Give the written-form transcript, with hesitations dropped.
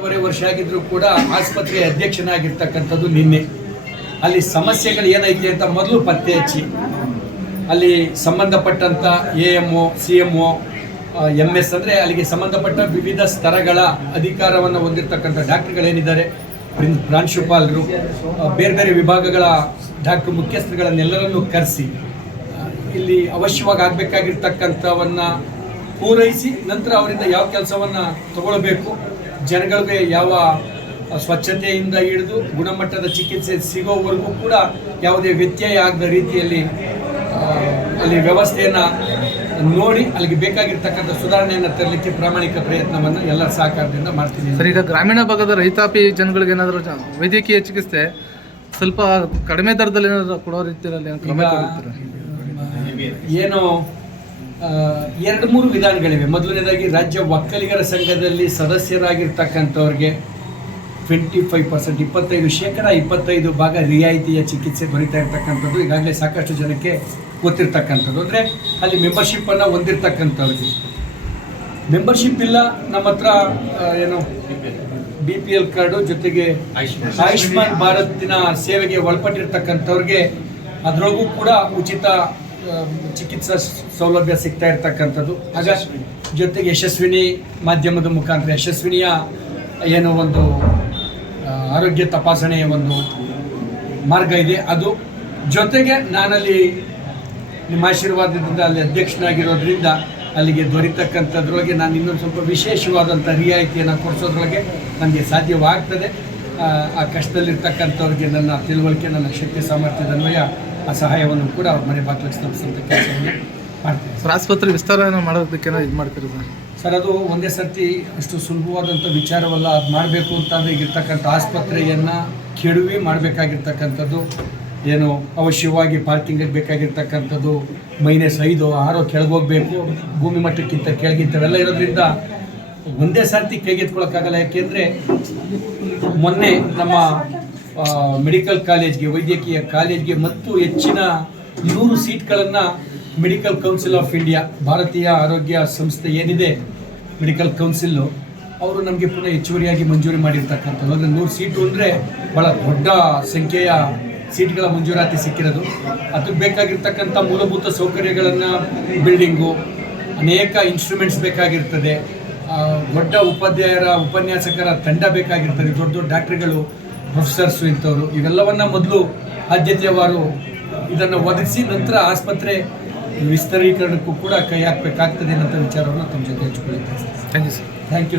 1.5 ವರ್ಷ ಆಗಿದ್ರೂ ಕೂಡ ಆಸ್ಪತ್ರೆಯ ಅಧ್ಯಕ್ಷನಾಗಿರ್ತಕ್ಕಂಥದ್ದು ನಿನ್ನೆ. ಅಲ್ಲಿ ಸಮಸ್ಯೆಗಳು ಏನೈತೆ ಅಂತ ಮೊದಲು ಪತ್ತೆ ಹಚ್ಚಿ ಅಲ್ಲಿ ಸಂಬಂಧಪಟ್ಟಂಥ AMO, CMO, MS ಅಂದರೆ ಅಲ್ಲಿಗೆ ಸಂಬಂಧಪಟ್ಟ ವಿವಿಧ ಸ್ತರಗಳ ಅಧಿಕಾರವನ್ನು ಹೊಂದಿರತಕ್ಕಂಥ ಡಾಕ್ಟರ್ಗಳೇನಿದ್ದಾರೆ, ಪ್ರಾಂಶುಪಾಲರು, ಬೇರೆ ಬೇರೆ ವಿಭಾಗಗಳ ಡಾಕ್ಟರ್ ಮುಖ್ಯಸ್ಥರುಗಳನ್ನೆಲ್ಲರನ್ನೂ ಕರೆಸಿ ಇಲ್ಲಿ ಅವಶ್ಯವಾಗಿ ಆಗಬೇಕಾಗಿರ್ತಕ್ಕಂಥವನ್ನು ಪೂರೈಸಿ ನಂತರ ಅವರಿಂದ ಯಾವ ಕೆಲಸವನ್ನು ತಗೊಳ್ಬೇಕು, ಜನಗಳಿಗೆ ಯಾವ ಸ್ವಚ್ಛತೆಯಿಂದ ಹಿಡಿದು ಗುಣಮಟ್ಟದ ಚಿಕಿತ್ಸೆ ಸಿಗೋವರೆಗೂ ಕೂಡ ಯಾವುದೇ ವ್ಯತ್ಯಯ ಆಗದ ರೀತಿಯಲ್ಲಿ ಅಲ್ಲಿ ವ್ಯವಸ್ಥೆಯನ್ನು ನೋಡಿ ಅಲ್ಲಿಗೆ ಬೇಕಾಗಿರ್ತಕ್ಕಂಥ ಸುಧಾರಣೆಯನ್ನು ತರಲಿಕ್ಕೆ ಪ್ರಾಮಾಣಿಕ ಪ್ರಯತ್ನವನ್ನು ಎಲ್ಲರ ಸಹಕಾರದಿಂದ ಮಾಡ್ತೀನಿ. ಸರ್, ಈಗ ಗ್ರಾಮೀಣ ಭಾಗದ ರೈತಾಪಿ ಜನಗಳಿಗೆ ಏನಾದರೂ ವೈದ್ಯಕೀಯ ಚಿಕಿತ್ಸೆ ಸ್ವಲ್ಪ ಕಡಿಮೆ ದರದಲ್ಲಿ ಏನಾದರೂ ಕೊಡೋ ರೀತಿಯಲ್ಲಿ ಏನು 2-3 ವಿಧಾನಗಳಿವೆ. ಮೊದಲನೇದಾಗಿ ರಾಜ್ಯ ಒಕ್ಕಲಿಗರ ಸಂಘದಲ್ಲಿ ಸದಸ್ಯರಾಗಿರ್ತಕ್ಕಂಥವ್ರಿಗೆ 25%, 25% ರಿಯಾಯಿತಿಯ ಚಿಕಿತ್ಸೆ ದೊರೀತಾ ಇರ್ತಕ್ಕಂಥದ್ದು ಈಗಾಗಲೇ ಸಾಕಷ್ಟು ಜನಕ್ಕೆ ಗೊತ್ತಿರ್ತಕ್ಕಂಥದ್ದು. ಅಂದರೆ ಅಲ್ಲಿ ಮೆಂಬರ್ಶಿಪ್ಪನ್ನು ಹೊಂದಿರತಕ್ಕಂಥವ್ರಿಗೆ. ಮೆಂಬರ್ಶಿಪ್ ಇಲ್ಲ ನಮ್ಮ ಹತ್ರ ಏನು BPL ಕಾರ್ಡು ಜೊತೆಗೆ ಆಯುಷ್ಮಾನ್ ಭಾರತಿನ ಸೇವೆಗೆ ಒಳಪಟ್ಟಿರ್ತಕ್ಕಂಥವ್ರಿಗೆ ಅದರೊಳಗೂ ಕೂಡ ಉಚಿತ ಚಿಕಿತ್ಸಾ ಸೌಲಭ್ಯ ಸಿಗ್ತಾ ಇರ್ತಕ್ಕಂಥದ್ದು. ಆಗ ಜೊತೆಗೆ ಯಶಸ್ವಿನಿ ಮಾಧ್ಯಮದ ಮುಖಾಂತರ ಯಶಸ್ವಿನಿಯ ಏನೋ ಒಂದು ಆರೋಗ್ಯ ತಪಾಸಣೆಯ ಒಂದು ಮಾರ್ಗ ಇದೆ. ಅದು ಜೊತೆಗೆ ನಾನಲ್ಲಿ ನಿಮ್ಮ ಆಶೀರ್ವಾದದಿಂದ ಅಲ್ಲಿ ಅಧ್ಯಕ್ಷನಾಗಿರೋದ್ರಿಂದ ಅಲ್ಲಿಗೆ ದೊರೀತಕ್ಕಂಥದ್ರೊಳಗೆ ನಾನು ಇನ್ನೊಂದು ಸ್ವಲ್ಪ ವಿಶೇಷವಾದಂಥ ರಿಯಾಯಿತಿಯನ್ನು ಕೊಡಿಸೋದ್ರೊಳಗೆ ನನಗೆ ಸಾಧ್ಯವಾಗ್ತದೆ. ಆ ಕಷ್ಟದಲ್ಲಿರ್ತಕ್ಕಂಥವ್ರಿಗೆ ನನ್ನ ತಿಳುವಳಿಕೆ, ನನ್ನ ಶಕ್ತಿ ಸಾಮರ್ಥ್ಯದ ಅನ್ವಯ ಆ ಸಹಾಯವನ್ನು ಕೂಡ ಅವ್ರ ಮನೆ ಬಾಗಿಲಿಗೆ ತಲುಪಿಸುವಂಥ ಕೆಲಸವನ್ನು ಮಾಡ್ತೀನಿ. ಸರ್, ಆಸ್ಪತ್ರೆ ವಿಸ್ತಾರ ಮಾಡೋದಕ್ಕೆ ಇದು ಮಾಡ್ತೀರಿ ಸರ್? ಅದು ಒಂದೇ ಸರ್ತಿ ಅಷ್ಟು ಸುಲಭವಾದಂಥ ವಿಚಾರವಲ್ಲ. ಅದು ಮಾಡಬೇಕು ಅಂತಂದರೆ ಈಗಿರ್ತಕ್ಕಂಥ ಆಸ್ಪತ್ರೆಯನ್ನು ಕೆಡವಿ ಮಾಡಬೇಕಾಗಿರ್ತಕ್ಕಂಥದ್ದು, ಏನು ಅವಶ್ಯವಾಗಿ ಪಾರ್ಕಿಂಗಿಗೆ ಬೇಕಾಗಿರ್ತಕ್ಕಂಥದ್ದು -5, 6 ಕೆಳಗೋಗಬೇಕು, ಭೂಮಿ ಮಟ್ಟಕ್ಕಿಂತ ಕೆಳಗಿಂತವೆಲ್ಲ ಇರೋದ್ರಿಂದ ಒಂದೇ ಸರ್ತಿ ಕೈಗೆತ್ಕೊಳ್ಳೋಕ್ಕಾಗಲ್ಲ. ಯಾಕೆಂದರೆ ಮೊನ್ನೆ ನಮ್ಮ ಮೆಡಿಕಲ್ ಕಾಲೇಜ್ಗೆ, ವೈದ್ಯಕೀಯ ಕಾಲೇಜ್ಗೆ ಮತ್ತು ಹೆಚ್ಚಿನ 100 ಸೀಟ್ಗಳನ್ನು ಮೆಡಿಕಲ್ ಕೌನ್ಸಿಲ್ ಆಫ್ ಇಂಡಿಯಾ, ಭಾರತೀಯ ಆರೋಗ್ಯ ಸಂಸ್ಥೆ ಏನಿದೆ ಮೆಡಿಕಲ್ ಕೌನ್ಸಿಲ್ಲು, ಅವರು ನಮಗೆ ಪುನಃ ಹೆಚ್ಚುವರಿಯಾಗಿ ಮಂಜೂರಿ ಮಾಡಿರ್ತಕ್ಕಂಥದ್ದು. ಅಂದರೆ 100 ಸೀಟು ಅಂದರೆ ಭಾಳ ದೊಡ್ಡ ಸಂಖ್ಯೆಯ ಸೀಟ್ಗಳ ಮಂಜೂರಾತಿ ಸಿಕ್ಕಿರೋದು. ಅದಕ್ಕೆ ಬೇಕಾಗಿರ್ತಕ್ಕಂಥ ಮೂಲಭೂತ ಸೌಕರ್ಯಗಳನ್ನು, ಬಿಲ್ಡಿಂಗು, ಅನೇಕ ಇನ್ಸ್ಟ್ರೂಮೆಂಟ್ಸ್ ಬೇಕಾಗಿರ್ತದೆ, ದೊಡ್ಡ ಉಪನ್ಯಾಸಕರ ತಂಡ ಬೇಕಾಗಿರ್ತದೆ, ದೊಡ್ಡ ದೊಡ್ಡ ಡಾಕ್ಟ್ರುಗಳು, ಪ್ರೊಫೆಸರ್ಸು ಇಂಥವರು. ಇವೆಲ್ಲವನ್ನು ಮೊದಲು ಆದ್ಯತೆಯವಾರು ಇದನ್ನು ಒದಗಿಸಿ ನಂತರ ಆಸ್ಪತ್ರೆ ವಿಸ್ತರೀಕರಣಕ್ಕೂ ಕೂಡ ಕೈ ಹಾಕಬೇಕಾಗ್ತದೆ ಅನ್ನೋ ವಿಚಾರವನ್ನು ತಮ್ಮ ಜೊತೆ ಹಂಚಿಕೊಳ್ಳುತ್ತೇನೆ. Thank you sir. Thank you.